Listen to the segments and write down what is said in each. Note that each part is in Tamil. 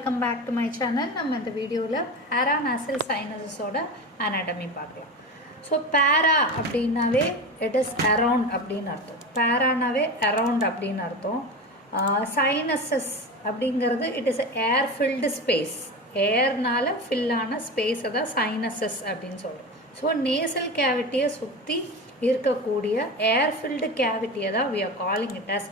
welcome back to my channel. நம்ம இந்த வீடியோல paranasal sinuses-ஓட anatomy பார்க்கலாம். So para அப்படினாவே it is around அப்படின அர்த்தம். Paraனாவே around அப்படின அர்த்தம். Sinuses அப்படிங்கிறது it is a air filled space. airனால fill ஆன space அத sinuses அப்படினு சொல்றோம். So nasal cavity சுத்தி இருக்கக்கூடிய air filled cavity தான் we are calling it as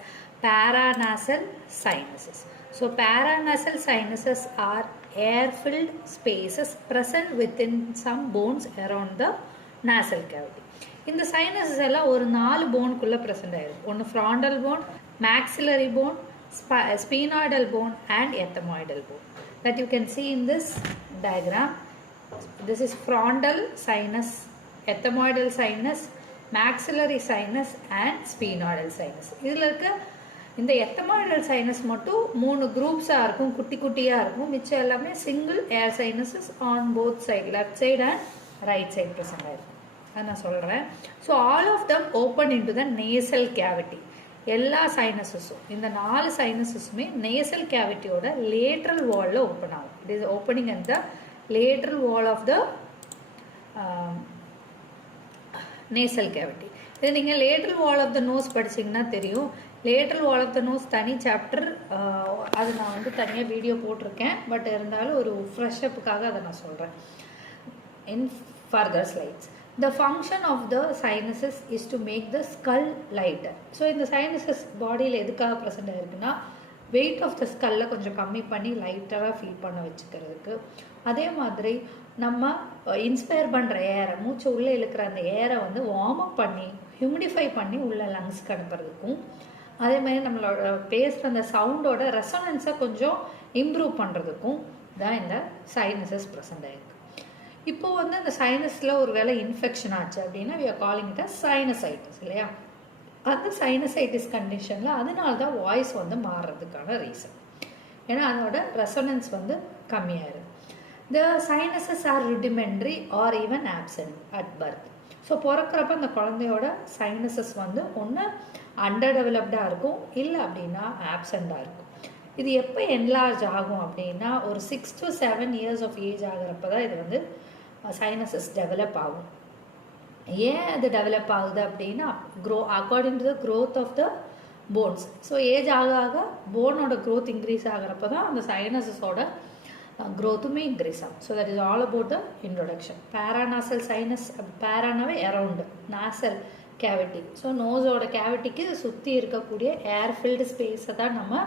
paranasal sinuses. So paranasal sinuses are air-filled spaces present within some bones around the nasal cavity. இந்த sinuses எல்லாம் ஒரு 4 bone குள்ள present ஆயிருக்கு. ஒன்னு frontal bone, maxillary bone, sphenoidal bone and ethmoidal bone. That you can see in this diagram. This is frontal sinus, ethmoidal sinus, maxillary sinus and sphenoidal sinus. இதுல இருக்க இந்த ethmoidal sinus மட்டும் 3 groups இருக்கும், குட்டி குட்டியா இருக்கும். மிச்சம் எல்லாமே single air sinuses on both side, left side and right side present ஆயிருக்கும். அத நான் சொல்றேன். So all of them open into the nasal cavity. எல்லா sinuses-உம் இந்த 4 sinuses-உமே nasal cavity-ஓட lateral wall-ல open ஆகும். It is opening at the lateral wall of the nasal cavity. இது நீங்க lateral wall of the nose படிச்சீங்கன்னா தெரியும். lateral wall of the nose தனி சாப்டர், அது நான் வந்து தனியா வீடியோ போட்டிருக்கேன். பட் இருந்தாலும் ஒரு ஃப்ரெஷ் அப்புக்காக அதை நான் சொல்றேன் in further slides. The function of the sinuses is to make the skull lighter. So இந்த sinuses பாடியில எதுக்காக பிரசன்ட் ஆயிருக்குன்னா weight of the skull கொஞ்சம் கம்மி பண்ணி லைட்டரா ஃபீல் பண்ண வச்சுக்கிறதுக்கு. அதே மாதிரி நம்ம இன்ஸ்பயர் பண்ற ஏரை, மூச்சு உள்ள இழுக்கிற அந்த ஏரை வந்து வார்ம் அப் பண்ணி ஹியூமிடிஃபை பண்ணி உள்ள லங்ஸ்க்கு அனுப்புறதுக்கும், அதே மாதிரி நம்மளோட பேசுகிற அந்த சவுண்டோட ரெசனன்ஸை கொஞ்சம் இம்ப்ரூவ் பண்ணுறதுக்கும் தான் இந்த சைனஸஸ் ப்ரெசென்ட் ஆயிருக்கு. இப்போ வந்து அந்த சைனஸில் ஒரு வேளை இன்ஃபெக்ஷன் ஆச்சு அப்படின்னா we are calling it as sinusitis இல்லையா? அந்த சைனசைட்டிஸ் கண்டிஷனில் அதனால தான் வாய்ஸ் வந்து மாறுறதுக்கான ரீசன். ஏன்னா அதோட ரெசனன்ஸ் வந்து கம்மியாயிருது. The sinuses are rudimentary or even absent at birth. So பிறக்கிறப்ப அந்த குழந்தையோட சைனஸஸ் வந்து ஒன்று அண்டர் டெவலப்டாக இருக்கும், இல்லை அப்படின்னா ஆப்சண்டாக இருக்கும். இது எப்போ என்லார்ஜ் ஆகும் அப்படின்னா ஒரு 6 to 7 years ஆஃப் ஏஜ் ஆகிறப்ப தான் இது வந்து சைனஸஸ் டெவலப் ஆகும். ஏன் அது டெவலப் ஆகுது அப்படின்னா according to the growth of the bones. So age ஆக ஆக போனோட க்ரோத் இன்க்ரீஸ் ஆகிறப்ப தான் அந்த சைனஸஸோட growth-உமே increase ஆகும். So that is all about the introduction. Paranasal sinus, paranaவே around, nasal cavity. So nose-ஓட cavityக்கு சுத்தி இருக்கக்கூடிய air filled space தான் நம்ம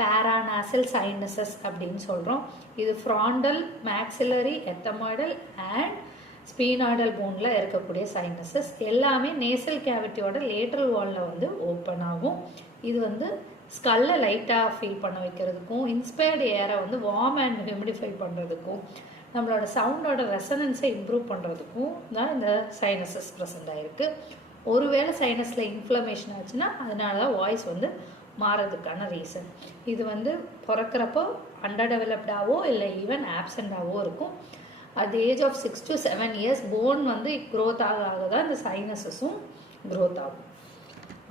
paranasal sinuses அப்படின்னு சொல்றோம். இது frontal, maxillary, ethmoidal and sphenoidal bone-ல இருக்கக்கூடிய sinuses. எல்லாமே nasal cavity-ஓட lateral wall-ல வந்து ஓப்பன் ஆகும். இது வந்து ஸ்கல்லை லைட்டாக ஃபீல் பண்ண வைக்கிறதுக்கும், இன்ஸ்பயர்டு ஏரை வந்து வார்ம் அண்ட் ஹியூமிடிஃபை பண்ணுறதுக்கும், நம்மளோட சவுண்டோட ரெசனன்ஸை இம்ப்ரூவ் பண்ணுறதுக்கும் தான் இந்த சைனஸஸ் ப்ரெசென்ட் ஆகிருக்கு. ஒருவேளை சைனஸில் இன்ஃப்ளமேஷன் ஆச்சுன்னா அதனால தான் வாய்ஸ் வந்து மாறதுக்கான ரீசன். இது வந்து பிறக்கிறப்போ அண்டர் டெவலப்டாவோ இல்லை ஈவன் ஆப்சண்டாவோ இருக்கும். At age of 6 to 7 years bone வந்து க்ரோத் ஆக ஆக தான் இந்த சைனஸஸும் க்ரோத் ஆகும்.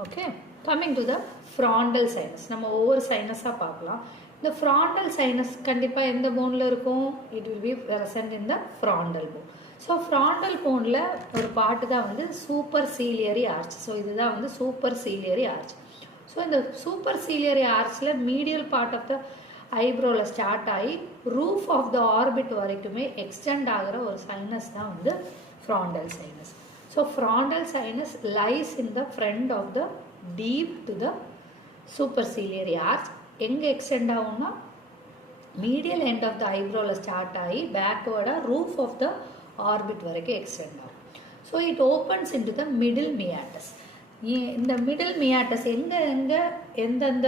Okay, coming to the frontal sinus. நம்ம ஒவ்வொரு சைனஸாக பார்க்கலாம். இந்த ஃப்ராண்டல் சைனஸ் கண்டிப்பாக எந்த போனில் இருக்கும்? It will be present in the frontal phone. So frontal போனில் ஒரு பாட்டு தான் வந்து சூப்பர் சீலியரி ஆர்ச். ஸோ இதுதான் வந்து சூப்பர் சீலியரி ஆர்ச். ஸோ இந்த சூப்பர் சீலியரி ஆர்ச்சில் மீடியல் பார்ட் ஆஃப் த ஐப்ரோவில் ஸ்டார்ட் ஆகி ரூஃப் ஆஃப் த ஆர்பிட் வரைக்குமே எக்ஸ்டெண்ட் ஆகிற ஒரு சைனஸ் தான் வந்து frontal sinus. So frontal sinus lies in the front of the deep to the superciliary arch. எங்கே எக்ஸ்டெண்ட் ஆகும்னா மீடியல் எண்ட் ஆஃப் த ஐப்ரோவில் ஸ்டார்ட் ஆகி பேக்வேர்டாக ரூஃப் ஆஃப் த ஆர்பிட் வரைக்கும் எக்ஸ்டெண்ட் ஆகும். So it opens into the middle meatus. இந்த மிடில் மியாட்டஸ் எந்தெந்த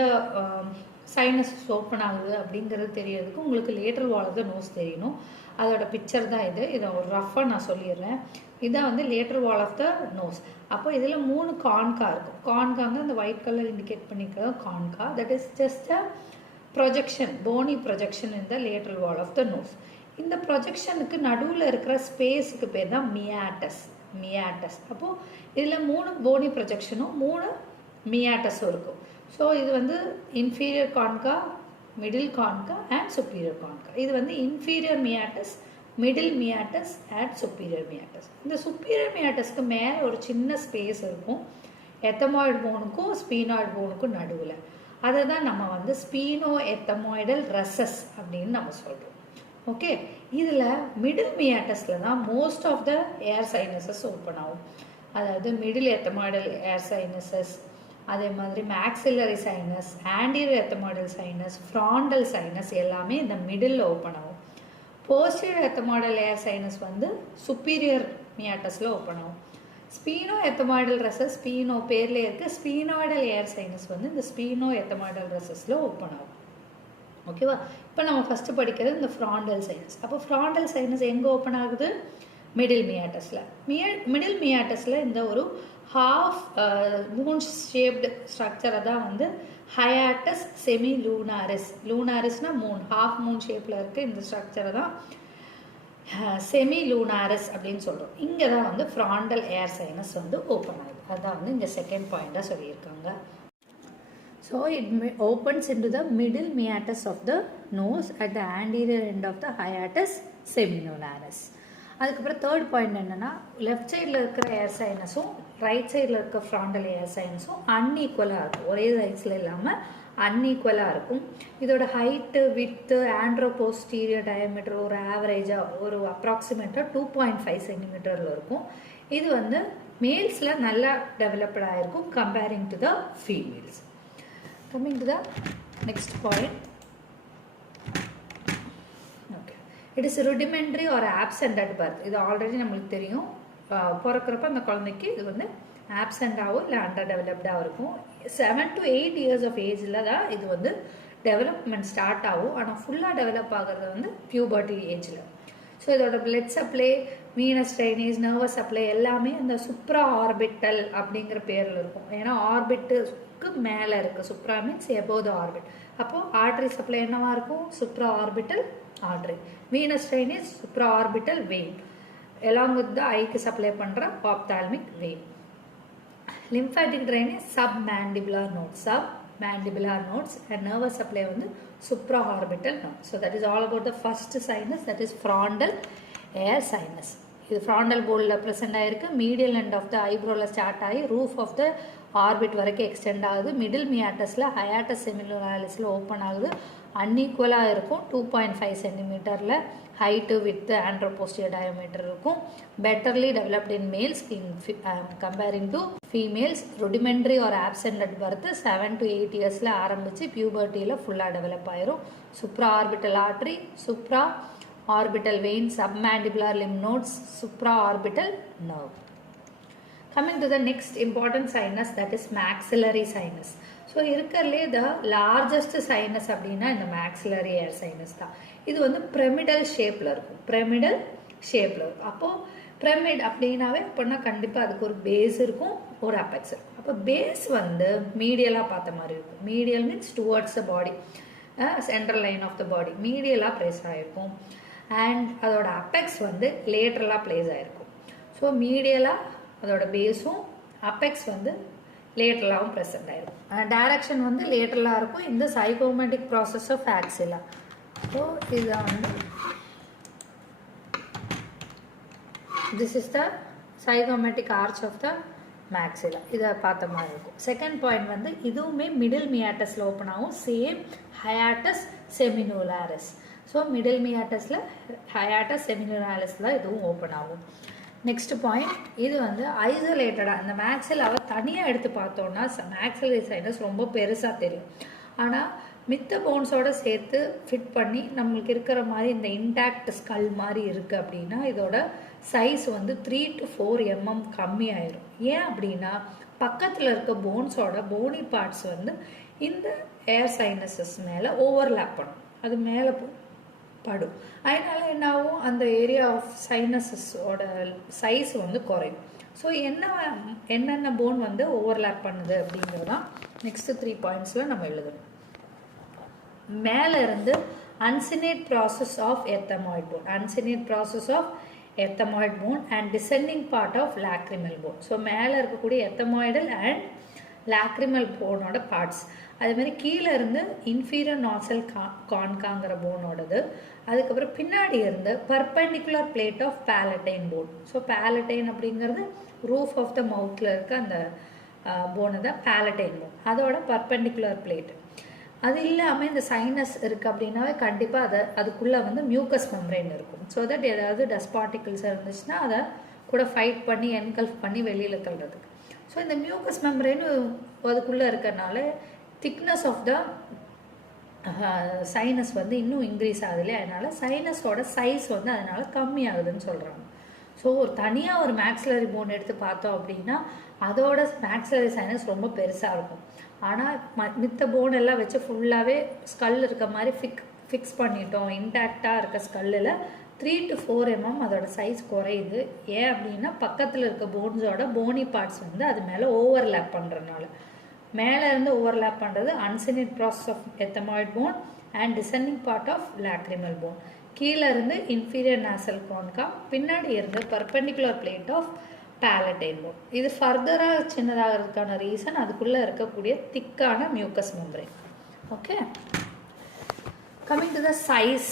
சைனஸ் ஓப்பன் ஆகுது அப்படிங்கிறது தெரியறதுக்கு உங்களுக்கு lateral wall of the nose தெரியணும். அதோட பிக்சர் தான் இது. இதை ஒரு ரஃபாக நான் சொல்லிடுறேன். இதான் வந்து lateral wall of the nose. அப்போ இதில் 3 கான்கா இருக்கும். கான்காங்க அந்த ஒயிட் கலர் இண்டிகேட் பண்ணிக்கிறது concha. That is just a projection, bony projection in the lateral wall of the nose. இந்த ப்ரொஜெக்ஷனுக்கு நடுவில் இருக்கிற ஸ்பேஸுக்கு பேர் தான் மியாட்டஸ். அப்போது இதில் 3 போனி ப்ரொஜெக்ஷனும் 3 மியாட்டஸும் இருக்கும். ஸோ இது வந்து inferior concha, middle concha and superior concha. இது வந்து inferior meatus, middle meatus and superior meatus. இந்த சுப்பீரியர் மியாட்டஸ்க்கு மேலே ஒரு சின்ன ஸ்பேஸ் இருக்கும் எத்தமாய்டு போனுக்கும் ஸ்பீனாய்டு போனுக்கும் நடுவில். அதை தான் நம்ம வந்து ஸ்பீனோ எத்தமாய்டல் ரெசஸ் அப்படின்னு நம்ம சொல்கிறோம். ஓகே, இதில் மிடில் மியாட்டஸில் தான் most of the air sinuses open ஆகும். அதாவது மிடில் எத்தமாய்டல் ஏர் சைனஸஸ், அதே மாதிரி maxillary sinus, anterior ethmoidal sinus, frontal sinus எல்லாமே இந்த மிடில் ஓப்பன் ஆகும். போஸ்டீரியர் எத்தமாய்டல் ஏர் சைனஸ் வந்து சுப்பீரியர் மியாட்டஸில் ஓப்பன் ஆகும். ஸ்பீனோ எத்தமாய்டல் ரெசஸ், ஸ்பீனோ பேர்லேயே இருக்குது, ஸ்பீனாய்டல் ஏர் சைனஸ் வந்து இந்த ஸ்பீனோ எத்தமாய்டல் ரெசஸில் ஓப்பன் ஆகும். ஓகேவா? இப்போ நம்ம ஃபஸ்ட்டு படிக்கிறது இந்த ஃப்ராண்டல் சைனஸ். அப்போ ஃப்ராண்டல் சைனஸ் எங்கே ஓப்பன் ஆகுது? மிடில் மியாட்டஸில். மிடில் மியாட்டஸில் இந்த ஒரு ஹாஃப் மூன் ஷேப்டு ஸ்ட்ரக்சரை தான் வந்து ஹயாட்டஸ் செமி லூனாரிஸ். லூனாரிஸ்னால் மூன், ஹாஃப் மூன் ஷேப்பில் இருக்குது இந்த ஸ்ட்ரக்சரை தான் செமி லூனாரிஸ் அப்படின்னு சொல்கிறோம். இங்கே தான் வந்து ஃப்ராண்டல் ஏர் சைனஸ் வந்து ஓப்பன் ஆகுது. அதுதான் வந்து இந்த செகண்ட் பாயிண்டாக சொல்லியிருக்காங்க. So it opens into the middle meatus of the nose at the anterior end of the hiatus semillunaris. அதுக்கப்புறம் தேர்ட் பாயிண்ட் என்னென்னா, லெஃப்ட் சைடில் இருக்கிற ஏர் சைனஸும் ரைட் சைடில் இருக்கிற ஃப்ராண்டல் ஏர் சைனஸும் அன்ஈக்குவலாக இருக்கும். ஒரே சைஸில் இல்லாமல் அன்ஈக்குவலாக இருக்கும். இதோட ஹைட்டு, வித்து, ஆண்ட்ரோபோஸ்டீரியர் டயமீட்டர் ஒரு ஆவரேஜாக ஒரு அப்ராக்சிமேட்டாக 2.5 சென்டிமீட்டரில் இருக்கும். இது வந்து மேல்ஸில் நல்லா டெவலப்டாக இருக்கும் comparing to the females. Coming to the next point, okay, it is rudimentary or absent at birth. இது ஆல்ரெடி நம்மளுக்கு தெரியும். பிறக்கிறப்ப அந்த குழந்தைக்கு இது வந்து ஆப்சண்டாகவும் இல்லை அண்டர் டெவலப்டாக இருக்கும். 7 to 8 years of ஏஜில் தான் இது வந்து டெவலப்மெண்ட் ஸ்டார்ட் ஆகும். ஆனால் ஃபுல்லாக டெவலப் ஆகிறது வந்து பியூபர்ட்டி ஏஜில். ஸோ இதோட blood supply, Venus drainage, nervous supply எல்லாமே இந்த சுப்ரா ஆர்பிட்டல் அப்படிங்கிற பேரில் இருக்கும். ஏன்னா ஆர்பிட்டுக்கு மேலே இருக்குது. Supra means above the orbit. அப்போது ஆர்டரி சப்ளை என்னவா இருக்கும்? Supra orbital artery. Venous drainage supra orbital vein, along with the ஐக்கு சப்ளை பண்ணுற ophthalmic vein. Lymphatic drainage sub mandibular nodes, sub mandibular nodes, and nervous supply வந்து supraorbital node. So that is all about the first sinus, that is frontal air sinus. இது frontal boneல present ஆயிருக்கு. medial end of the eyebrowல start ஆகி roof of the orbit வரைக்கும் extend ஆகுது. middle meatusல hiatus semillunarisல open ஆகுது. unequal இருக்கும். 2.5 சென்டிமீட்டரில் ஹைட்டு, வித்து, ஆண்ட்ரோபோஸ்டியர் டயமீட்டர் இருக்கும். Betterly developed in males comparing to females. Rudimentary or absent at birth 7 to 8 இயர்ஸில் ஆரம்பித்து பியூபர்ட்டியில் ஃபுல்லாக டெவலப் ஆயிரும். Supra orbital artery, supra orbital vein, submandibular lymph nodes, supra orbital nerve. Coming to the next important sinus, that is maxillary sinus. So இருக்கிறதுலே த லார்ஜஸ்ட் சைனஸ் அப்படின்னா இந்த மேக்ஸிலரி ஏர் சைனஸ் தான். இது வந்து பிரமிடல் ஷேப்பில் இருக்கும். பிரமிடல் ஷேப்பில் இருக்கும். அப்போது பிரமிட் அப்படின்னாவே அப்படின்னா கண்டிப்பாக அதுக்கு ஒரு பேஸ் இருக்கும், ஒரு அப்பெக்ஸ் இருக்கும். அப்போ பேஸ் வந்து மீடியலாக பார்த்த மாதிரி இருக்கும். Medial means towards the body, central line of the body மீடியலாக ப்ளேஸ் ஆகிருக்கும். அண்ட் அதோட அப்பெக்ஸ் வந்து லேட்ரலாக ப்ளேஸ் ஆகிருக்கும். ஸோ மீடியலாக அதோட பேஸும் அப்பெக்ஸ் வந்து லேட்டரலாகவும் ப்ரெசென்ட் ஆகிருக்கும். டைரக்ஷன் வந்து லேட்டரலாக இருக்கும். இந்த zygomatic process of maxilla. So இதுதான் வந்து this is the zygomatic arch of the maxilla. இதை பார்த்த மாதிரி இருக்கும். செகண்ட் பாயிண்ட் வந்து இதுவுமே மிடில் மியாட்டஸில் ஓப்பன் ஆகும். Same hiatus semilunaris. So middle மியாட்டஸில் ஹயாட்டஸ் செமினுலாரிஸில் இதுவும் ஓப்பன் ஆகும். நெக்ஸ்ட் பாயிண்ட், இது வந்து ஐசோலேட்டடாக இந்த மேக்ஸிலாவை தனியாக எடுத்து பார்த்தோன்னா மேக்ஸிலரி சைனஸ் ரொம்ப பெருசாக தெரியும். ஆனால் மித்த போன்ஸோடு சேர்த்து ஃபிட் பண்ணி நம்மளுக்கு இருக்கிற மாதிரி இந்த இன்டாக்ட் ஸ்கல் மாதிரி இருக்குது அப்படின்னா இதோட சைஸ் வந்து 3 to 4 mm கம்மி ஆயிரும். ஏன் அப்படின்னா பக்கத்தில் இருக்க போன்ஸோட போனி பார்ட்ஸ் வந்து இந்த ஏர் சைனஸஸ் மேலே ஓவர்லேப் பண்ணும். அது மேலே படும். அதனால என்ன ஆகும், அந்த ஏரியா ஆஃப் சைனஸஸோட சைஸ் வந்து குறையும். ஸோ என்னென்ன போன் வந்து ஓவர்லேப் பண்ணுது அப்படிங்கிறது தான் நெக்ஸ்ட் 3 பாயிண்ட்ஸில் நம்ம எழுதணும். மேலே இருந்து uncinate process of ethmoid bone, uncinate process of ethmoid bone and descending part of lacrimal bone. So மேலே இருக்கக்கூடிய எத்தமாய்டல் அண்ட் லாக்ரிமல் போனோட பார்ட்ஸ். அது மாதிரி கீழே இருந்து இன்ஃபீரியர் நாசல் கான்காங்கிற போனோடது. அதுக்கப்புறம் பின்னாடி இருந்து perpendicular plate of palatine bone. So palatine அப்படிங்கிறது ரூஃப் ஆஃப் த மவுத்தில் இருக்க அந்த போனை தான் பேலட்டைன் போன். அதோட பர்பெண்டிகுலர் பிளேட். அது இல்லாமல் இந்த சைனஸ் இருக்குது அப்படின்னாவே கண்டிப்பாக அதுக்குள்ளே வந்து மியூக்கஸ் மெம்பரேன் இருக்கும். ஸோ தட் ஏதாவது டஸ்ட் பார்ட்டிகிள்ஸ் இருந்துச்சுன்னா அதை கூட ஃபைட் பண்ணி என்கல்ஃப் பண்ணி வெளியில் தள்ளுறதுக்கு. ஸோ இந்த மியூக்கஸ் மெம்பரேன் அதுக்குள்ளே இருக்கிறனால திக்னஸ் ஆஃப் த சைனஸ் வந்து இன்னும் இன்க்ரீஸ் ஆகுது இல்லையா, அதனால் சைனஸோட சைஸ் வந்து அதனால் கம்மியாகுதுன்னு சொல்கிறாங்க. ஸோ ஒரு தனியாக ஒரு மேக்ஸிலரி போன் எடுத்து பார்த்தோம் அப்படின்னா அதோட மேக்ஸிலரி சைனஸ் ரொம்ப பெருசாக இருக்கும். ஆனால் மித்த போன் எல்லாம் வச்சு ஃபுல்லாகவே ஸ்கல் இருக்க மாதிரி ஃபிக்ஸ் பண்ணிட்டோம். இன்டாக்டாக இருக்க ஸ்கல்லில் 3 to 4 mm அதோட சைஸ் குறையுது. ஏன் அப்படின்னா பக்கத்தில் இருக்க போன்ஸோட போனி பார்ட்ஸ் வந்து அது மேலே ஓவர்லேப் பண்ணுறதுனால. மேலே இருந்து ஓவர்லேப் பண்ணுறது uncinate process of ethmoid bone and descending part of lacrimal bone. கீழே இருந்து இன்ஃபீரியர் நாசல் கான்கா, பின்னாடி இருந்து perpendicular plate of palatine bone. இது ஃபர்தராக சின்னதாகிறதுக்கான ரீசன் அதுக்குள்ளே இருக்கக்கூடிய திக்கான mucous membrane. Okay, coming to the size.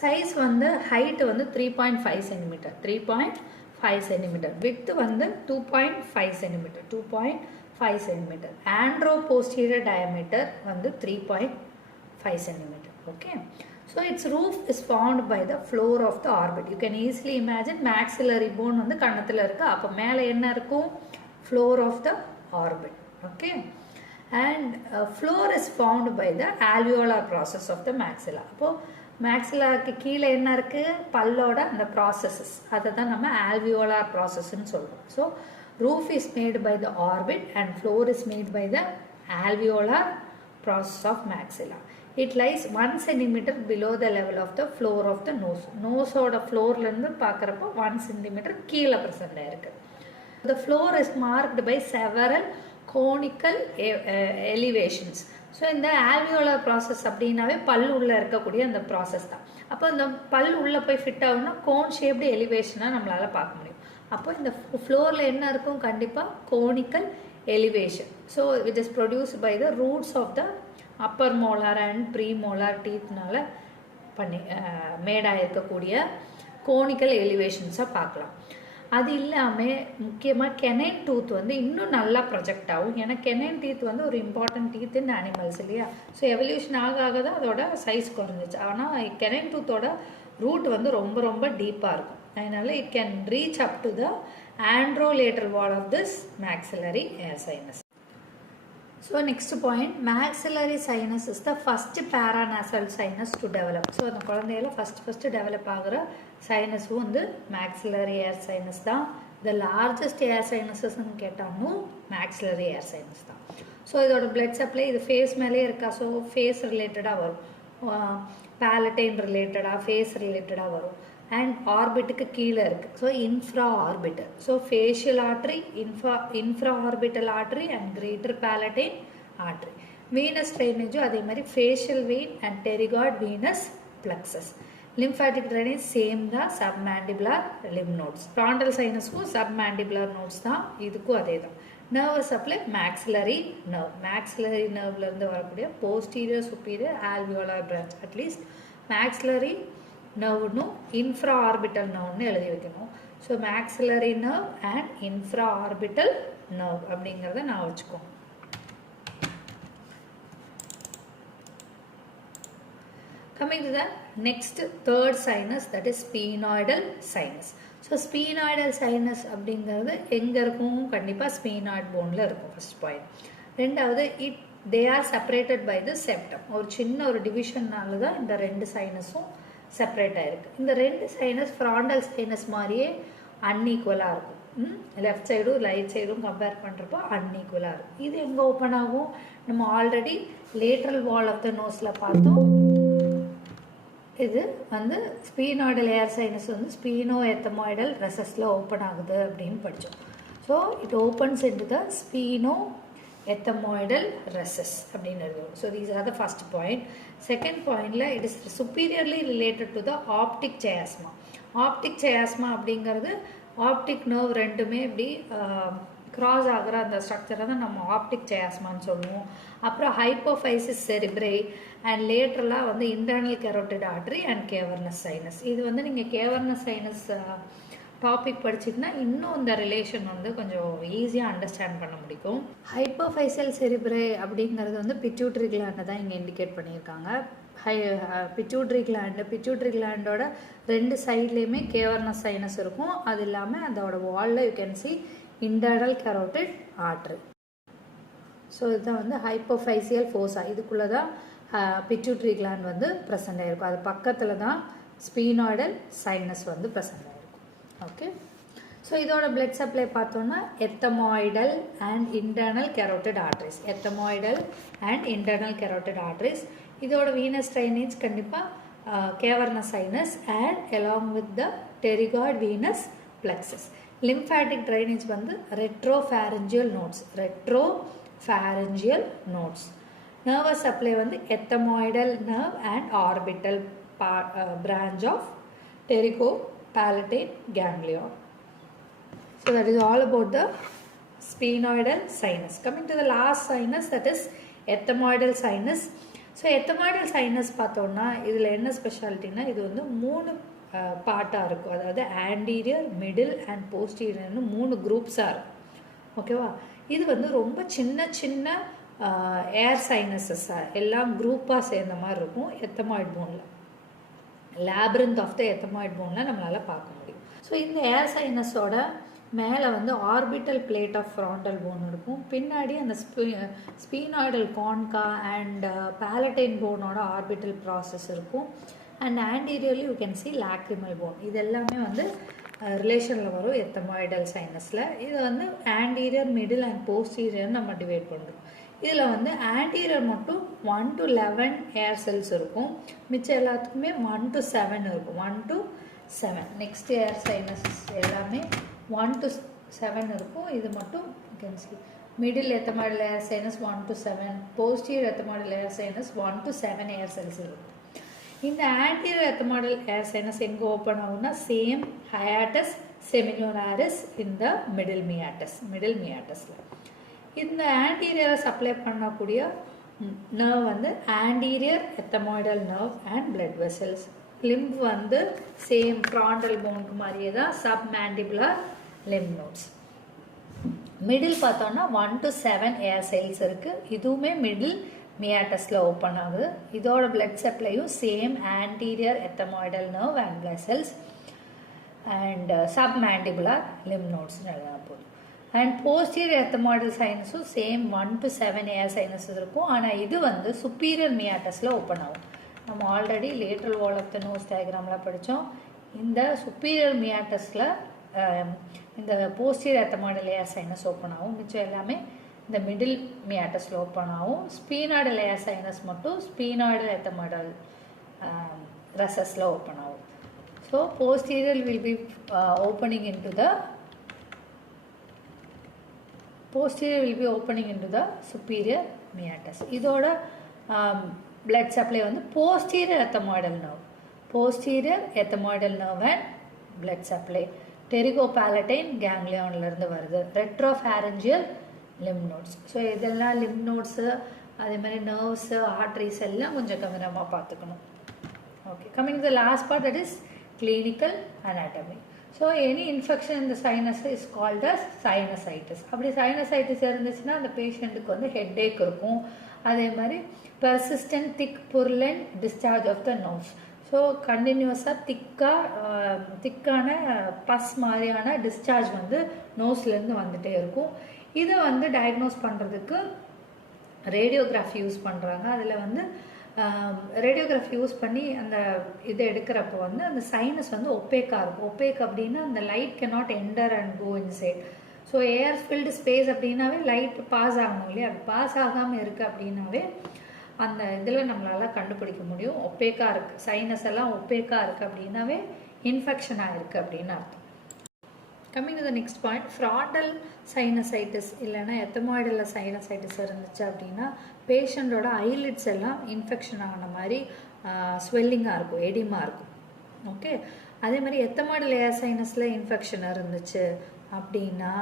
Size வந்து ஹைட்டு வந்து 3.5 cm, 3.5 cm. விட்த்து வந்து 2.5 cm, 2.5 cm. Andro posterior diameter வந்து 3.5 cm. Okay, so its roof is formed by the floor of the orbit. You can easily imagine maxillary bone வந்து கண்ணத்தில் இருக்கு. அப்போ மேலே என்ன இருக்கும்? floor of the orbit. Okay, and floor is formed by the alveolar process of the maxilla. அப்போ மேக்ஸிலாக்கு கீழே என்ன இருக்குது? பல்லோட அந்த ப்ராசஸஸ், அதை தான் நம்ம ஆல்வியோலார் ப்ராசஸ்ன்னு சொல்லுவோம். So roof is made by the orbit and floor is made by the alveolar process of maxilla. It lies 1 cm below the level of the floor of the nose. நோஸோட ஃப்ளோர்லேருந்து பார்க்குறப்போ 1 cm கீழே ப்ரெசென்ட் ஆயிருக்கு. The floor is marked by several conical elevations. So இந்த ஆல்வியோலர் ப்ராசஸ் அப்படின்னாவே பல் உள்ளே இருக்கக்கூடிய அந்த ப்ராசஸ் தான். அப்போ இந்த பல் உள்ளே போய் ஃபிட் ஆகுனா கோன் ஷேப்டு எலிவேஷனாக நம்மளால் பார்க்க முடியும். அப்போ இந்த ஃப்ளோரில் என்ன இருக்கும்? கண்டிப்பாக conical elevation. So it is produced by the roots of the upper molar and premolar டீத்னால மேடாக இருக்கக்கூடிய கோனிக்கல் எலிவேஷன்ஸாக பார்க்கலாம். அது இல்லாமல் முக்கியமாக கெனைன் டூத் வந்து இன்னும் நல்லா ப்ரொஜெக்ட் ஆகும். ஏன்னா கெனைன் டீத் வந்து ஒரு இம்பார்ட்டன்ட் டீத் இன் அனிமல்ஸ் இல்லையா. ஸோ எவல்யூஷன் ஆக தான் அதோட சைஸ் குறைஞ்சிச்சு. ஆனால் கெனைன் டூத்தோட ரூட் வந்து ரொம்ப ரொம்ப டீப்பாக இருக்கும். அதனால it can reach up to the anterolateral wall of this maxillary air sinus. So next point, maxillary sinus is the first paranasal sinus to develop. So அந்த குழந்தையில first develop ஆகிற sinus வந்து maxillary air sinus தான். The largest air sinuses கேட்டாலும் maxillary air sinus தான். ஸோ இதோட blood supply இது ஃபேஸ் மேலே இருக்கா. ஸோ ஃபேஸ் ரிலேட்டடாக வரும், பேலட்டைன் ரிலேட்டடாக ஃபேஸ் ரிலேட்டடாக வரும். அண்ட் ஆர்பிட்டுக்கு கீழே இருக்குது. So infra orbital. So facial artery, infra orbital artery and greater palatine artery. Venous ட்ரைனேஜும் அதே மாதிரி facial vein and pterygoid venous plexus. Lymphatic drainage same தான், சப்மேண்டிபுலர் லிம் நோட்ஸ். ப்ராண்டல் சைனஸ்க்கும் சப்மேண்டிபுலர் நோட்ஸ் தான், இதுக்கும் அதே தான். Nerves supply maxillary nerve. Maxillary நர்வ்லேருந்து வரக்கூடிய posterior superior alveolar branch. At least maxillary நர்வ்னும் இன்ஃப்ரா ஆர்பிட்டல் நர்வ்னு எழுதி வைக்கணும். So maxillary nerve and infra orbital nerve அப்படிங்கிறத நான் வச்சுக்கோங்க. Coming to the next third sinus, that is sphenoidal sinus. So sphenoidal sinus அப்படிங்கிறது எங்கே இருக்கும்? கண்டிப்பாக ஸ்பீனாய்ட் போனில் இருக்கும். First point. ரெண்டாவது, they are separated by the septum. ஒரு சின்ன ஒரு டிவிஷன்னால தான் இந்த ரெண்டு சைனஸும் செப்பரேட் ஆகிருக்கு. இந்த ரெண்டு சைனஸ் ஃப்ராண்டல் சைனஸ் மாதிரியே அன்ஈக்குவலாக இருக்கும். லெஃப்ட் சைடும் ரைட் சைடும் கம்பேர் பண்ணுறப்போ அன்ஈக்குவலாக இருக்கும். இது எங்கே ஓப்பன் ஆகும்? நம்ம already lateral wall of the நோஸில் பார்த்தோம். இது வந்து ஸ்பீனாய்டல் ஏர் சைனஸ் வந்து ஸ்பீனோ எத்தமாய்டல் ரெசஸில் ஓப்பன் ஆகுது அப்படின்னு படித்தோம். So it opens into the spheno ethmoidal recess அப்படின்னு எழுதுவோம். So these are the first point. Second பாயிண்டில் it is superiorly related to the optic chiasma. Optic chiasma அப்படிங்கிறது ஆப்டிக் நர்வ் ரெண்டுமே இப்படி கிராஸ் ஆகிற அந்த ஸ்ட்ரக்சரை தான் நம்ம ஆப்டிக் சயாஸ்மான்னு சொல்லுவோம். அப்புறம் ஹைப்போஃபைசிஸ் செரிப்ரே அண்ட் லேட்டரலாக வந்து internal carotid artery and cavernous sinus. இது வந்து நீங்கள் கேவர்னஸ் சைனஸ் டாபிக் படிச்சிங்கன்னா இன்னும் இந்த ரிலேஷன் வந்து கொஞ்சம் ஈஸியாக அண்டர்ஸ்டாண்ட் பண்ண முடியும். ஹைப்போஃபைசியல் செரிப்ரே அப்படிங்கிறது வந்து பிட்யூட்ரி கிளாண்டை தான் இங்கே இண்டிகேட் பண்ணியிருக்காங்க. பிட்யூட்ரி கிளாண்டோட 2 சைட்லேயுமே கேவர்னஸ் சைனஸ் இருக்கும். அது இல்லாமல் அதோட வாலில் you can C internal carotid artery. So இதுதான் வந்து ஹைப்போஃபைசியல் ஃபோசா. இதுக்குள்ளே தான் பிட்யூட்ரி கிளாண்ட் வந்து ப்ரெசென்ட் ஆகிருக்கும். அது பக்கத்தில் தான் ஸ்பீனாய்டல் சைனஸ் வந்து ப்ரெசென்ட் ஆகிருக்கும். ஓகே, ஸோ இதோட பிளட் சப்ளை பார்த்தோன்னா ethmoidal and internal carotid arteries. Ethmoidal and internal carotid arteries. இதோட வீனஸ் ட்ரைனேஜ் கண்டிப்பாக cavernous sinus and along with the pterygoid Venus plexus. Lymphatic drainage வந்து ரெட்ரோஃபேரஞ்சியல் நோட்ஸ். நர்வஸ் சப்ளை வந்து ethmoidal nerve and orbital branch of pterygopalatine ganglion. So that is all about the sphenoidal sinus. Coming to the last sinus, that is ethmoidal sinus. So ethmoidal sinus பார்த்தோம்னா இதில் என்ன ஸ்பெஷாலிட்டினா இது வந்து 3 பார்ட்டாக இருக்கும். அதாவது ஆன்டீரியர், மிடில் அண்ட் போஸ்டீரியர்னு 3 குரூப்ஸாக இருக்கும். ஓகேவா? இது வந்து ரொம்ப சின்ன ஏர் சைனஸஸாக எல்லாம் குரூப்பாக சேர்ந்த மாதிரி இருக்கும் எத்தமாய்ட் போனில். லேப்ரிந்த் ஆஃப் த எத்தமாய்ட் போனில் நம்மளால் பார்க்க முடியும். ஸோ இந்த ஏர் சைனஸோட மேலே வந்து orbital plate of frontal bone இருக்கும். பின்னாடி அந்த ஸ்பீனாய்டல் கான்கா அண்ட் பேலட்டைன் போனோட ஆர்பிட்டல் ப்ராசஸ் இருக்கும். And anteriorly you can see lacrimal bone. இது எல்லாமே வந்து ரிலேஷனில் வரும் எத்தமாய்டல் சைனஸில். இது வந்து ஆன்டீரியர், மிடில் அண்ட் போஸ்டீரியர் நம்ம டிவைட் பண்ணுறோம். இதில் வந்து ஆன்டீரியர் மட்டும் 1 to 11 ஏர் செல்ஸ் இருக்கும். மிச்சம் எல்லாத்துக்குமே 1 to 7 இருக்கும். 1 to 7. நெக்ஸ்ட் ஏர் சைனஸ் எல்லாமே 1 to 7 இருக்கும். இது மட்டும் middle ethmoidal air sinus 1 to 7, posterior ethmoidal air sinus 1 to 7 air cells இருக்கும். இந்த ஆன்டீரியர் எத்தமாய்டல் ஏர் சைனஸ் எங்கே ஓப்பன் ஆகும்னா சேம் ஹயாட்டஸ் செமினோலாரிஸ் இந்த மிடில் மியாட்டஸில். இந்த ஆன்டீரியரை சப்ளை பண்ணக்கூடிய நர்வ் வந்து anterior ethmoidal nerve and blood vessels. Lymph வந்து சேம் ஃப்ராண்டல் போனுக்கு மாதிரியே தான் சப்மேண்டிபுலர் லிம்ப் நோட்ஸ். மிடில் பார்த்தோன்னா 1 to 7 ஏர் செல்ஸ் இருக்குது. இதுவுமே மிடில் மியாட்டஸில் ஓப்பன் ஆகுது. இதோட பிளட் சப்ளையும் same anterior ethmoidal nerve and vessels and submandibular lymph nodes எழுதினா போதும். அண்ட் போஸ்டீரியர் எத்தமாய்டல் சைனஸும் சேம் 1 to 7 ஏர் சைனஸ் இருக்கும். ஆனால் இது வந்து சுப்பீரியர் மியாட்டஸில் ஓப்பன் ஆகும். நம்ம already lateral wall of the nose டயக்ராமில் படித்தோம். இந்த சுப்பீரியர் மியாட்டஸில் இந்த posterior ethmoidal air sinus open ஆகும். மிச்சம் எல்லாமே இந்த மிடில் மியாட்டஸில் ஓப்பன் ஆகும். ஸ்பீனாய்டல் ஏர் சைனஸ் மட்டும் ஸ்பீனாய்டல் எத்தமாய்டல் ரெசஸில் ஓப்பன் ஆகும். So posterior will be opening into the superior meatus. இதோட blood supply வந்து posterior ethmoidal nerve and blood supply pterygopalatine ganglionல இருந்து வருது. retropharyngeal lymph nodes. ஸோ இதெல்லாம் lymph nodes அதே மாதிரி நர்வ்ஸ், ஆர்டரிஸ் எல்லாம் கொஞ்சம் கவனமாக பார்த்துக்கணும். Okay, coming to the last part, that is clinical anatomy. So any infection இந்த sinus is called as sinusitis. அப்படி சைனசைட்டிஸ் இருந்துச்சுன்னா அந்த பேஷண்ட்டுக்கு வந்து ஹெட்ஏக் இருக்கும். அதே மாதிரி persistent thick purulent discharge of the nose. So கண்டினியூஸாக திக்கான பஸ் மாதிரியான டிஸ்சார்ஜ் வந்து நோஸ்லேருந்து வந்துகிட்டே இருக்கும். இதை வந்து டயக்னோஸ் பண்ணுறதுக்கு ரேடியோகிராஃபி யூஸ் பண்ணுறாங்க. அதில் வந்து ரேடியோகிராஃபி யூஸ் பண்ணி அந்த இதை எடுக்கிறப்போ வந்து அந்த சைனஸ் வந்து ஒப்பேக்காக இருக்கும். ஒப்பேக் அப்படின்னா அந்த light cannot enter and go inside. So air filled space அப்படின்னாவே லைட் பாஸ் ஆகணும் இல்லையா? அது பாஸ் ஆகாமல் இருக்குது அப்படின்னாவே அந்த இதில் நம்மளால் கண்டுபிடிக்க முடியும். ஒப்பேக்காக இருக்குது, சைனஸ் எல்லாம் ஒப்பேக்காக இருக்குது அப்படின்னாவே இன்ஃபெக்ஷன் ஆகிருக்கு அப்படின்னு அர்த்தம். Coming to the next point, frontal sinusitis இல்லைன்னா எத்தமாய்டலில் சைனசைட்டிஸ் இருந்துச்சு அப்படின்னா பேஷண்ட்டோட ஐலிட்ஸ் எல்லாம் இன்ஃபெக்ஷன் ஆன மாதிரி ஸ்வெல்லிங்காக இருக்கும், எடிமா இருக்கும். ஓகே, அதே மாதிரி எத்தமாய்டல் ஏர் சைனஸில் இன்ஃபெக்ஷன் இருந்துச்சு அப்படின்னா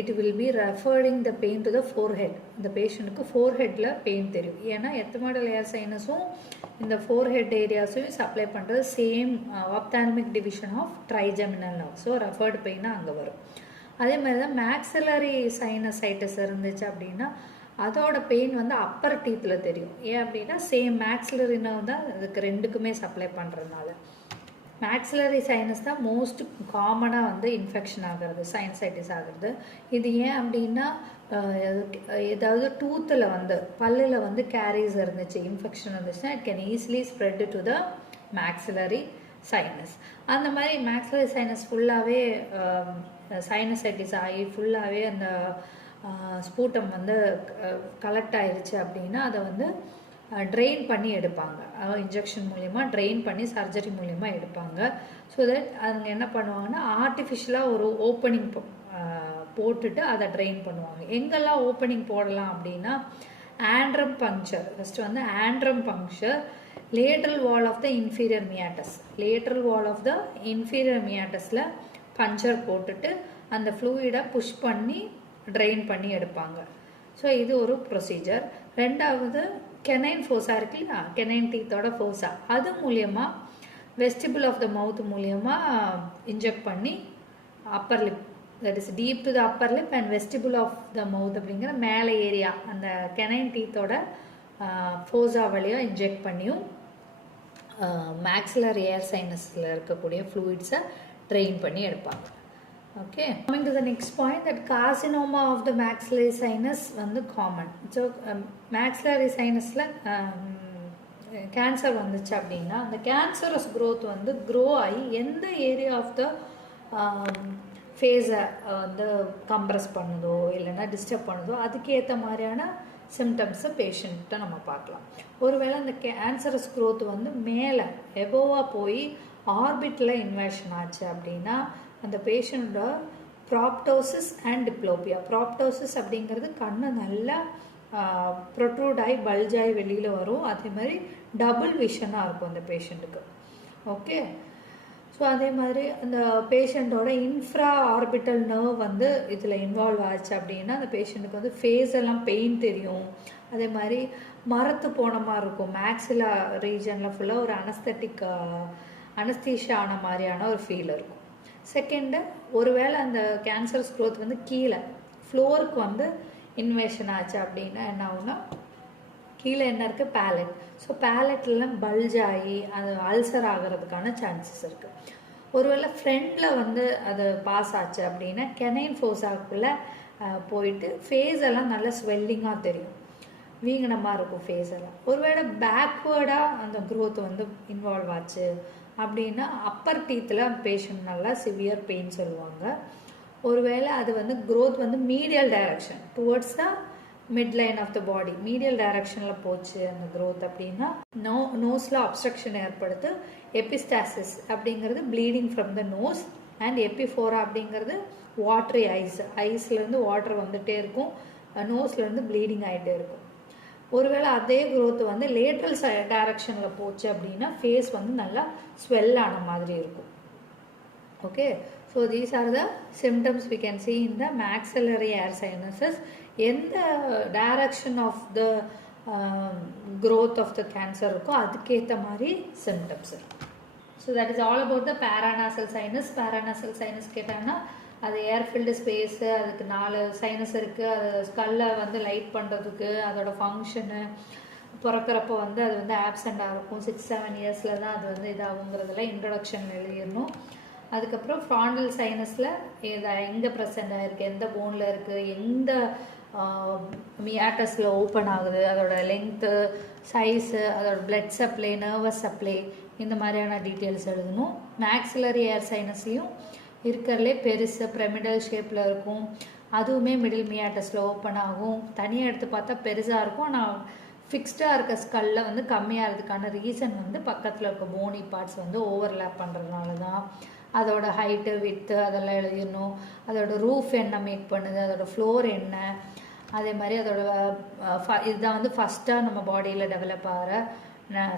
it will be referring the pain to the forehead. இந்த பேஷண்ட்டுக்கு ஃபோர்ஹெட்டில் பெயின் தெரியும். ஏன்னா எத்தமாடல் ஏர் சைனஸும் இந்த ஃபோர்ஹெட் ஏரியாஸையும் சப்ளை பண்ணுறது same ophthalmic division of trigeminal nerve. So referred பெயினாக அங்கே வரும். அதே மாதிரி தான் மேக்ஸிலரி சைனசைட்டிஸ் இருந்துச்சு அப்படின்னா அதோட பெயின் வந்து அப்பர் டீத்தில் தெரியும். ஏன் அப்படின்னா சேம் மேக்ஸிலரி நர்வ் தான் அதுக்கு ரெண்டுக்குமே சப்ளை பண்ணுறதுனால. மேக்ஸிலரி சைனஸ் தான் மோஸ்ட் காமனாக வந்து இன்ஃபெக்ஷன் ஆகிறது, சைனசைட்டிஸ் ஆகிறது. இது ஏன் அப்படின்னா ஏதாவது டூத்தில் வந்து பல்லில் வந்து கேரிஸ் இருந்துச்சு, இன்ஃபெக்ஷன் இருந்துச்சுன்னா it can easily spread to the maxillary sinus. அந்த மாதிரி மேக்ஸிலரி சைனஸ் ஃபுல்லாகவே சைனசைட்டிஸ் ஆகி ஃபுல்லாகவே அந்த ஸ்பூட்டம் வந்து கலெக்ட் ஆயிடுச்சு அப்படின்னா அதை வந்து ட்ரெயின் பண்ணி எடுப்பாங்க. இன்ஜெக்ஷன் மூலிமா ட்ரெயின் பண்ணி சர்ஜரி மூலிமா எடுப்பாங்க. ஸோ தட் அவங்க என்ன பண்ணுவாங்கன்னா ஆர்டிஃபிஷியலாக ஒரு ஓப்பனிங் போட்டுட்டு அதை ட்ரெயின் பண்ணுவாங்க. எங்கெல்லாம் ஓப்பனிங் போடலாம் அப்படின்னா ஆண்ட்ரம் பங்க்சர். ஃபஸ்ட்டு வந்து antrum puncture, lateral wall of the inferior meatus. Lateral wall of the inferior மியாட்டஸில் பஞ்சர் போட்டுட்டு அந்த ஃப்ளூயிடை புஷ் பண்ணி ட்ரெயின் பண்ணி எடுப்பாங்க. ஸோ இது ஒரு ப்ரொசீஜர். ரெண்டாவது கெனைன் ஃபோஸா இருக்கு இல்லையா, கெனைன் டீத்தோட ஃபோஸா, அது மூலியமாக வெஸ்டிபிள் ஆஃப் த மவுத் மூலியமாக இன்ஜெக்ட் பண்ணி upper lip, that is deep to the upper lip and vestibule of the mouth அப்படிங்கிற மேலே ஏரியா அந்த கெனைன் டீத்தோட ஃபோஸா வழியாக இன்ஜெக்ட் பண்ணியும் மேக்ஸிலரி ஏர் சைனஸில் இருக்கக்கூடிய ஃப்ளூயிட்ஸை ட்ரெயின் பண்ணி எடுப்பாங்க. Okay, coming to the next point, that carcinoma of the maxillary sinus வந்து common. So maxillary sinusல கேன்சர் வந்துச்சு அப்படின்னா அந்த கேன்சரஸ் growth வந்து grow ஆகி எந்த ஏரியா ஆஃப் த ஃபேஸை வந்து கம்ப்ரஸ் பண்ணுதோ இல்லைன்னா டிஸ்டர்ப் பண்ணுதோ அதுக்கேற்ற மாதிரியான சிம்டம்ஸை பேஷண்ட்டை நம்ம பார்க்கலாம். ஒருவேளை அந்த கேன்சரஸ் growth வந்து மேலே எபோவாக போய் ஆர்பிட்டில் இன்வேஷன் ஆச்சு அப்படின்னா அந்த பேஷண்ட்டோட ப்ராப்டோசிஸ் அண்ட் டிப்ளோபியா. ப்ராப்டோசிஸ் அப்படிங்கிறது கண்ணு நல்லா ப்ரொட்ரூட் ஆகி பல்ஜாகி வெளியில் வரும். அதே மாதிரி டபுள் விஷனாக இருக்கும் அந்த பேஷண்ட்டுக்கு. ஓகே, ஸோ அதே மாதிரி அந்த பேஷண்ட்டோட இன்ஃப்ரா ஆர்பிட்டல் நர்வ் வந்து இதில் இன்வால்வ் ஆச்சு அப்படின்னா அந்த பேஷண்ட்டுக்கு வந்து ஃபேஸ் எல்லாம் பெயின் தெரியும். அதே மாதிரி மரத்து போன மாதிரி இருக்கும். மேக்ஸிலா ரீஜனில் ஃபுல்லாக ஒரு அனஸ்தீஷியா ஆன மாதிரியான ஒரு ஃபீல் இருக்கும். செகண்டு, ஒருவேளை அந்த கேன்சர்ஸ் க்ரோத் வந்து கீழே ஃப்ளோருக்கு வந்து இன்வேஷன் ஆச்சு அப்படின்னா என்ன ஆகுனா கீழே என்ன இருக்குது, பேலட். ஸோ பேலட்லாம் பல்ஜ் ஆகி அது அல்சர் ஆகிறதுக்கான சான்சஸ் இருக்குது. ஒருவேளை ஃப்ரண்டில் வந்து அது பாஸ் ஆச்சு அப்படின்னா கெனைன் ஃபோஸாக்குள்ளே போயிட்டு ஃபேஸ் எல்லாம் நல்லா ஸ்வெல்லிங்காக தெரியும், வீங்கினமாக இருக்கும் ஃபேஸ் எல்லாம். ஒருவேளை பேக்வேர்டாக அந்த க்ரோத் வந்து இன்வால்வ் ஆச்சு அப்படின்னா அப்பர் டீத்தில் பேஷண்ட் நல்லா சிவியர் பெயின் சொல்லுவாங்க. ஒருவேளை அது வந்து க்ரோத் வந்து medial direction towards the mid line of the body, medial டைரக்ஷனில் போச்சு அந்த க்ரோத் அப்படின்னா நோஸில் அப்ஸ்ட்ரக்ஷன் ஏற்படுத்து. எபிஸ்டாசிஸ் அப்படிங்கிறது bleeding from the nose and epiphora அப்படிங்கிறது வாட்ரி ஐஸ்லேருந்து வாட்டர் வந்துகிட்டே இருக்கும், நோஸ்லேருந்து ப்ளீடிங் ஆகிட்டே இருக்கும். ஒருவேளை அதே க்ரோத் வந்து லேட்ரல் டைரக்ஷனில் போச்சு அப்படின்னா ஃபேஸ் வந்து நல்லா ஸ்வெல் ஆன மாதிரி இருக்கும். Okay, so these are the symptoms we can see in the maxillary air sinuses. எந்த direction of the growth of the cancer இருக்கோ அதுக்கேற்ற மாதிரி சிம்டம்ஸ் இருக்கும். So that is all about the paranasal sinus. Paranasal sinus கேட்டாங்கன்னா அது ஏர்ஃபில்டு ஸ்பேஸு, அதுக்கு 4 சைனஸ் இருக்குது. அது ஸ்கல்லை வந்து லைட் பண்ணுறதுக்கு அதோட ஃபங்க்ஷனு பிறக்கிறப்போ வந்து அது வந்து ஆப்சண்டாக இருக்கும். 6-7 இயர்ஸில் தான் அது வந்து இதாகுங்கிறதுல இன்ட்ரொடக்ஷன் எழுதிடணும். அதுக்கப்புறம் ஃப்ராண்டல் சைனஸில் எங்கே ப்ரெசென்ட் ஆகிருக்கு, எந்த போனில் இருக்குது, எந்த மியாட்டஸில் ஓப்பன் ஆகுது, அதோட லென்த்து, சைஸு, அதோட பிளட் சப்ளை, நர்வஸ் சப்ளை, இந்த மாதிரியான டீட்டெயில்ஸ் எழுதணும். மேக்ஸிலரி ஏர் சைனஸ்லையும் இருக்கிறதுலே பெருசு பிரமிடல் ஷேப்பில் இருக்கும், அதுவுமே மிடில் மியாட்டஸில் ஓப்பன் ஆகும். தனியாக எடுத்து பார்த்தா பெருசாக இருக்கும், ஆனால் ஃபிக்ஸ்டாக இருக்க ஸ்கல்லில் வந்து கம்மியாக இருக்கிறதுக்கான ரீசன் வந்து பக்கத்தில் இருக்க போனி பார்ட்ஸ் வந்து ஓவர்லேப் பண்ணுறதுனால தான். அதோட ஹைட்டு வித்து அதெல்லாம் எழுதிடணும். அதோட ரூஃப் என்ன மேக் பண்ணுது, அதோட ஃப்ளோர் என்ன, அதே மாதிரி அதோட இதுதான் வந்து ஃபஸ்ட்டாக நம்ம பாடியில் டெவலப் ஆகிற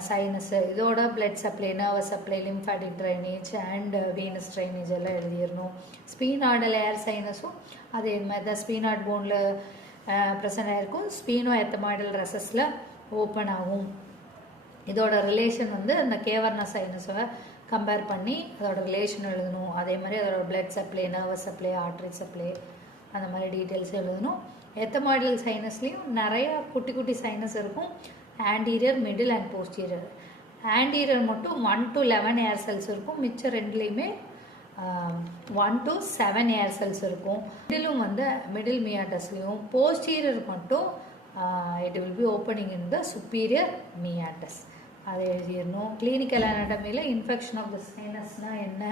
சைனஸு இதோட blood supply, nervous supply, lymphatic drainage and Venus drainage எல்லாம் எழுதிடணும். ஸ்பீனாய்டல் ஏர் சைனஸும் அதே மாதிரி தான் ஸ்பீனாய்ட் போனில் ப்ரெசன்ட் ஆகிருக்கும். ஸ்பீனோ எத்தமாய்டல் ரெசஸில் ஓப்பன் ஆகும். இதோட ரிலேஷன் வந்து அந்த கேவர்னா சைனஸை கம்பேர் பண்ணி அதோட ரிலேஷன் எழுதணும். அதே மாதிரி அதோட blood supply, nervous supply, artery supply அந்த மாதிரி டீட்டெயில்ஸ் எழுதணும். எத்தமாய்டல் சைனஸ்லேயும் நிறையா குட்டி குட்டி சைனஸ் இருக்கும். Anterior, middle and posterior. Anterior மட்டும் 1 to 11 ஏர் செல்ஸ் இருக்கும். மிச்சம் ரெண்டுலேயுமே 1 to 7 ஏர் செல்ஸ் இருக்கும். மிடிலும் வந்து மிடில் மியாட்டஸ்லேயும், போஸ்டீரியர் மட்டும் it will be opening in the superior meatus. அதை எழுதிடணும். கிளினிக்கல் அனாட்டமியில் இன்ஃபெக்ஷன் ஆஃப் த சைனஸ்னால் என்ன,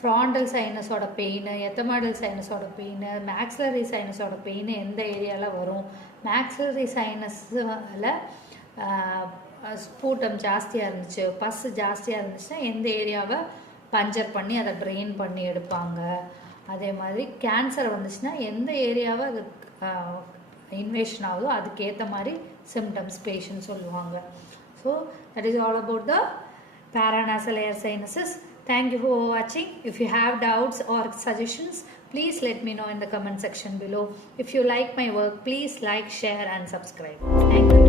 ஃப்ராண்டல் சைனஸோட பெயின், எத்தமாய்டல் சைனஸோட பெயின், மேக்ஸிலரி சைனஸோட பெயின் எந்த ஏரியாவில் வரும், மேக்ஸிலரி சைனஸில் ஸ்பூட்டம் ஜாஸ்தியாக இருந்துச்சு, பஸ் ஜாஸ்தியாக இருந்துச்சுன்னா எந்த ஏரியாவை பஞ்சர் பண்ணி அதை ட்ரெயின் பண்ணி எடுப்பாங்க. அதே மாதிரி கேன்சர் வந்துச்சுன்னா எந்த ஏரியாவை அது இன்வேஷன் ஆகுதோ அதுக்கேற்ற மாதிரி சிம்டம்ஸ் பேஷண்ட் சொல்லுவாங்க. So that is all about the paranasal air sinuses. Thank you for watching. If you have doubts or suggestions, please let me know in the comment section below. If you like my work, please like, share and subscribe. Thank you.